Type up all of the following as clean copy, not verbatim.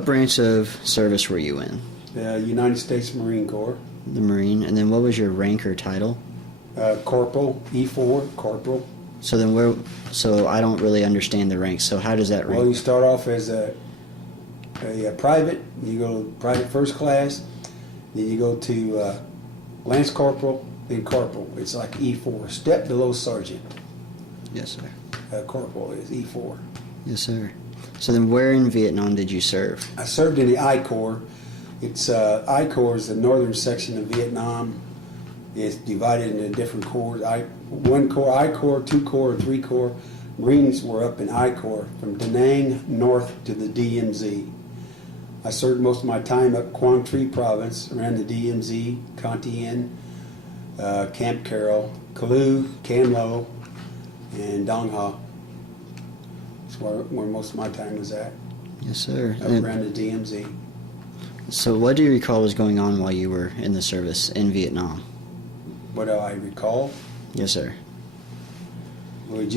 what branch of service were you in? The United States Marine Corps. The Marine. And then what was your rank or title? Corporal, E4, corporal. So so I don't really understand the ranks. So how does that rank? Well, you start off as a private, you go to private first class, then you go to lance corporal, then corporal. It's like E4, step below sergeant. Yes, sir. Corporal is E4. Yes, sir. So then where in Vietnam did you serve? I served in the I Corps. I Corps is the northern section of Vietnam. It's divided into different corps. One corps, I Corps, 2 Corps, 3 Corps. Marines were up in I Corps from Da Nang north to the DMZ. I served most of my time up Quang Tri Province, around the DMZ, Con Tien, Camp Carroll, Kalu, Cam Lo, and Dong Ha. That's where most of my time was at. Yes, sir. Up around the DMZ. So what do you recall was going on while you were in the service in Vietnam? What do I recall? Yes, sir. We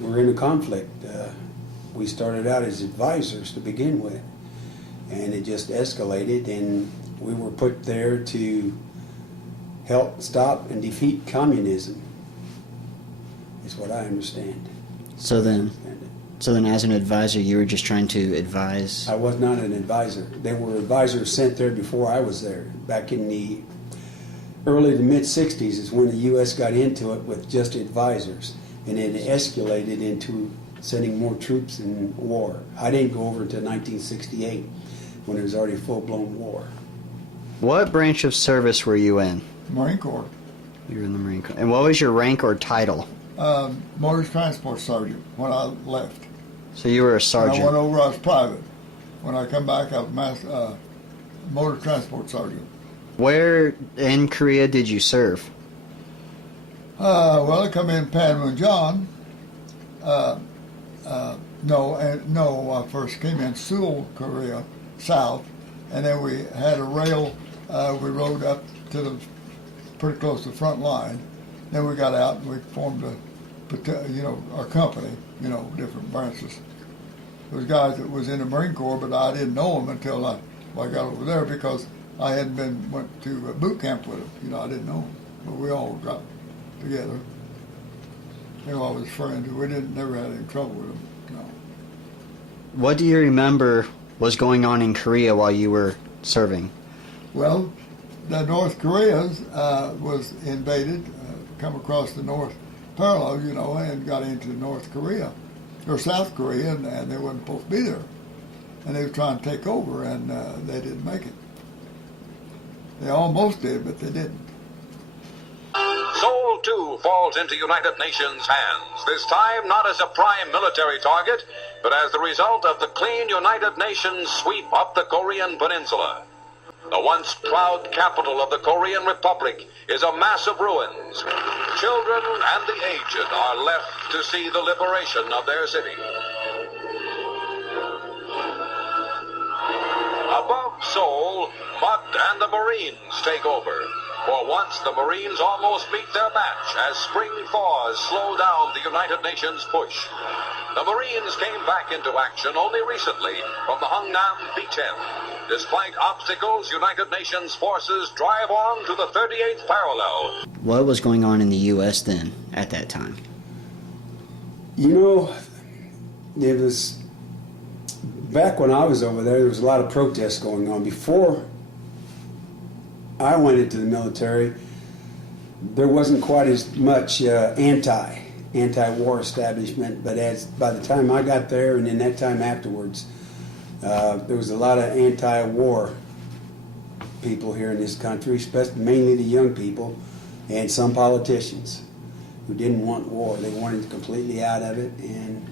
were in a conflict. We started out as advisors to begin with, and it just escalated, and we were put there to help stop and defeat communism, is what I understand. So then as an advisor, you were just trying to advise? I was not an advisor. There were advisors sent there before I was there. Back in the early to mid-'60s is when the U.S. got into it with just advisors, and it escalated into sending more troops in war. I didn't go over until 1968, when it was already a full-blown war. What branch of service were you in? Marine Corps. You were in the Marine Corps. And what was your rank or title? Motor Transport Sergeant when I left. So you were a sergeant. When I went over, I was private. When I come back, I was Motor Transport Sergeant. Where in Korea did you serve? Well, I come in Panmunjom. I first came in Seoul, Korea, south, and then we had a rail. We rode up to pretty close to the front line. Then we got out and we formed our company, different branches. There was guys that was in the Marine Corps, but I didn't know them until I got over there because I hadn't went to boot camp with them. I didn't know them, but we all got together. They were always friends. We never had any trouble with them. No. What do you remember was going on in Korea while you were serving? Well, the North Korea was invaded, come across the North Parallel, and got into North Korea, or South Korea, and they weren't supposed to be there. And they were trying to take over, and they didn't make it. They almost did, but they didn't. Seoul, too, falls into United Nations hands, this time not as a prime military target, but as the result of the clean United Nations sweep up the Korean peninsula. The once proud capital of the Korean Republic is a mass of ruins. Children and the aged are left to see the liberation of their city. Above Seoul, Mud and the Marines take over. For once, the Marines almost beat their match as spring thaws slow down the United Nations push. The Marines came back into action only recently from the Hungnam beachhead. Despite obstacles, United Nations forces drive on to the 38th parallel. What was going on in the U.S. then, at that time? There was, back when I was over there was a lot of protests going on. Before I went into the military, there wasn't quite as much anti-war establishment, but by the time I got there and in that time afterwards, there was a lot of anti-war people here in this country, especially mainly the young people, and some politicians who didn't want war. They wanted completely out of it, and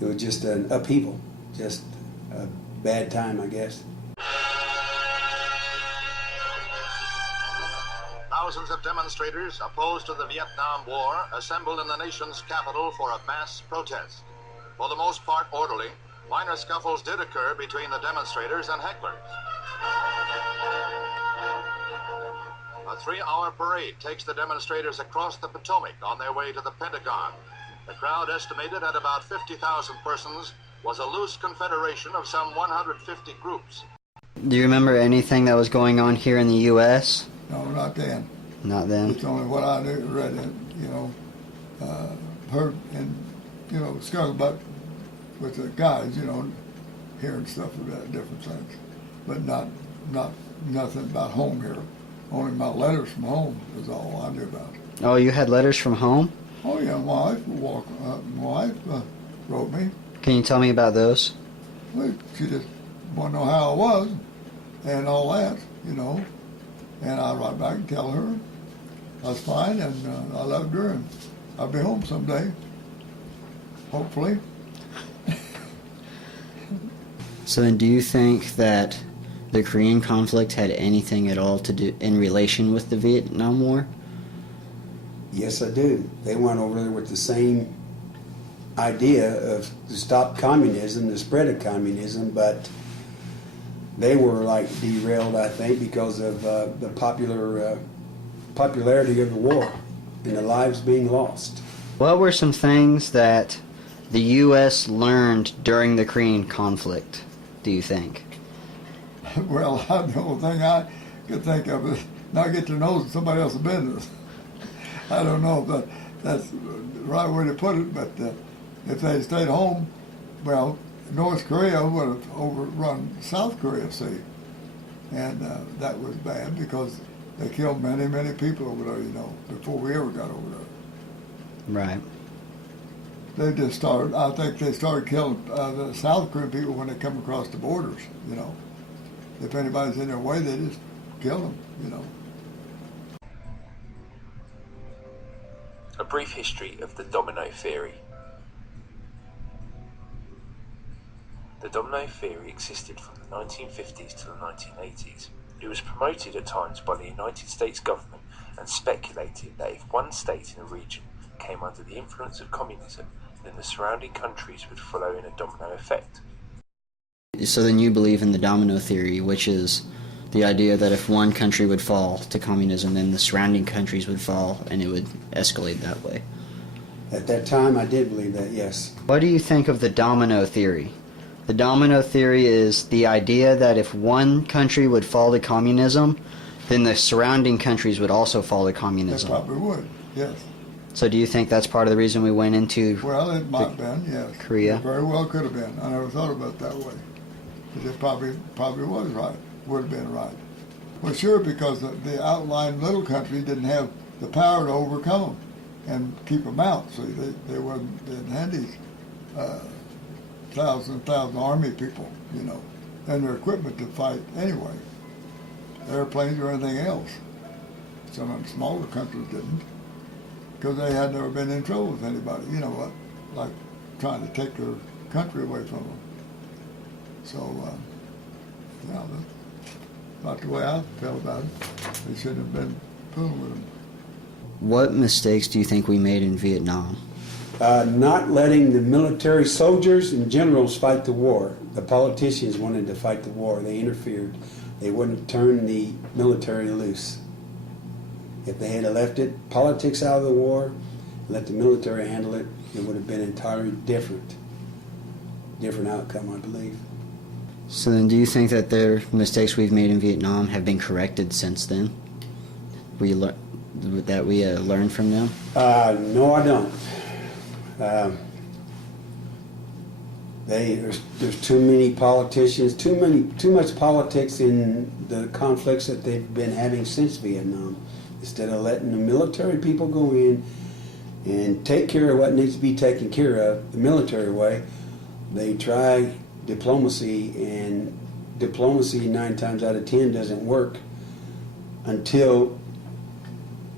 it was just an upheaval, just a bad time, I guess. Thousands of demonstrators opposed to the Vietnam War assembled in the nation's capital for a mass protest. For the most part orderly, minor scuffles did occur between the demonstrators and hecklers. A 3-hour parade takes the demonstrators across the Potomac on their way to the Pentagon. The crowd estimated at about 50,000 persons was a loose confederation of some 150 groups. Do you remember anything that was going on here in the U.S.? No, not then. Not then. It's only what I knew, read, heard, and scuttlebutt with the guys, hearing stuff about different things, but not nothing about home here. Only my letters from home is all I knew about. Oh, you had letters from home? Oh yeah, my wife wrote me. Can you tell me about those? Well, she just wanted to know how I was and all that, And I write back and tell her I was fine and I loved her and I'll be home someday, hopefully. So then do you think that the Korean conflict had anything at all to do in relation with the Vietnam War? Yes, I do. They went over there with the same idea of to stop communism, the spread of communism, but they were like derailed, I think, because of the popularity of the war and the lives being lost. What were some things that the U.S. learned during the Korean conflict, do you think? Well, the only thing I could think of is not get to know somebody else's business. I don't know if that's the right way to put it, but if they stayed home, well, North Korea would have overrun South Korea, see, and that was bad because they killed many, many people over there, before we ever got over there. Right. They just started, I think they started killing the South Korean people when they come across the borders, If anybody's in their way, they just kill them, A brief history of the domino theory. The domino theory existed from the 1950s to the 1980s. It was promoted at times by the United States government and speculated that if one state in a region came under the influence of communism, then the surrounding countries would follow in a domino effect. So then you believe in the domino theory, which is the idea that if one country would fall to communism, then the surrounding countries would fall, and it would escalate that way. At that time, I did believe that, yes. What do you think of the domino theory? The domino theory is the idea that if one country would fall to communism, then the surrounding countries would also fall to They communism. probably would, yes. So do you think that's part of the reason we went into... Well, it might have been, yes. Korea? It very well could have been. I never thought about it that way. But it probably was right, would have been right. Well, sure, because the outlying little countries didn't have the power to overcome them and keep them out. So they didn't have these thousand army people, and their equipment to fight anyway. Airplanes or anything else. Some of the smaller countries didn't, because they had never been in trouble with anybody, like trying to take their country away from them. So, that's not the way I felt about it. They shouldn't have been fooling with them. What mistakes do you think we made in Vietnam? Not letting the military soldiers and generals fight the war. The politicians wanted to fight the war. They interfered. They wouldn't turn the military loose. If they had left politics out of the war, let the military handle it, it would have been entirely different outcome, I believe. So then do you think that the mistakes we've made in Vietnam have been corrected since then? That we learned from them? No, I don't. There's too many politicians, too much politics in the conflicts that they've been having since Vietnam. Instead of letting the military people go in and take care of what needs to be taken care of the military way, they try diplomacy, and diplomacy 9 times out of 10 doesn't work until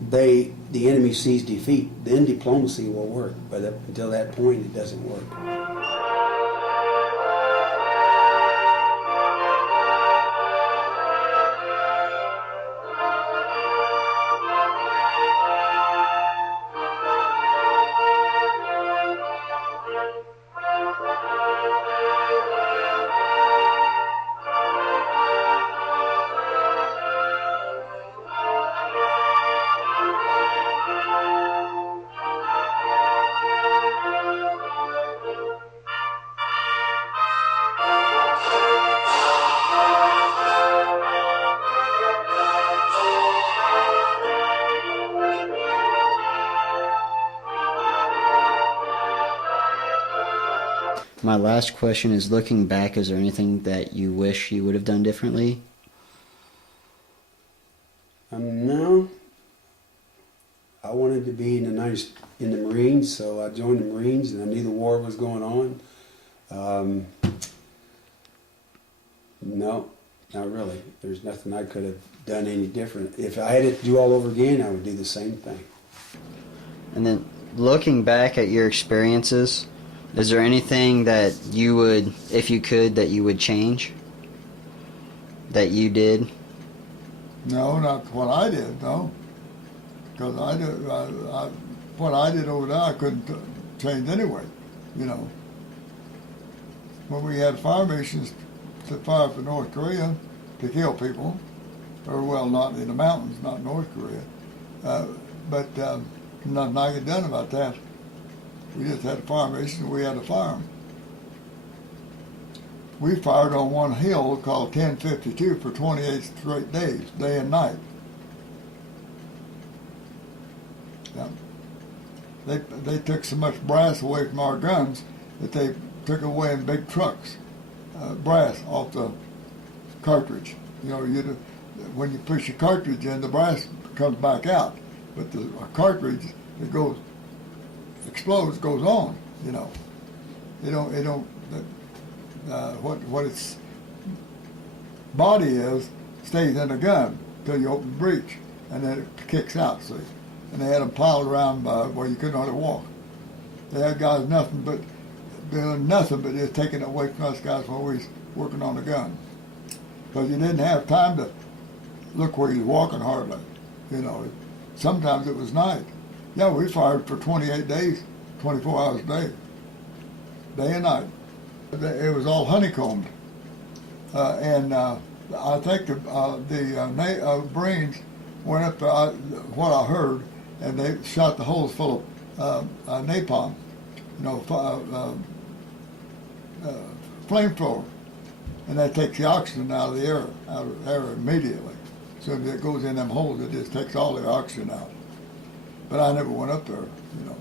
the enemy sees defeat. Then diplomacy will work, but up until that point it doesn't work. My last question is, looking back, is there anything that you wish you would have done differently? No. I wanted to be in the Marines, so I joined the Marines, and I knew the war was going on. No, not really. There's nothing I could have done any different. If I had it to do all over again, I would do the same thing. And then, looking back at your experiences, is there anything that you would, if you could, that you would change? That you did? No, not what I did, no. Because what I did over there, I couldn't change anyway, you know. When we had fire missions to fire for North Korea to kill people, or well, not in the mountains, not North Korea, but nothing I could done about that. We just had a fire mission, and we had to fire them. We fired on one hill called 1052 for 28 straight days, day and night. Yeah. They took so much brass away from our guns that they took away in big trucks, brass off the cartridge. You know, when you push a cartridge in, the brass comes back out, but the cartridge that explodes goes on. You know, what its body is stays in the gun until you open the breech, and then it kicks out. See, and they had them piled around where you couldn't hardly walk. They had guys doing nothing but just taking it away from us guys while we was working on the gun, because you didn't have time to look where you was walking hardly. You know, sometimes it was night. Yeah, we fired for 28 days, 24 hours a day, day and night. It was all honeycombed, and I think the Marines went up there, what I heard, and they shot the holes full of napalm, you know, flamethrower, and that takes the oxygen out of the air immediately. So if it goes in them holes, it just takes all the oxygen out. But I never went up there, you know.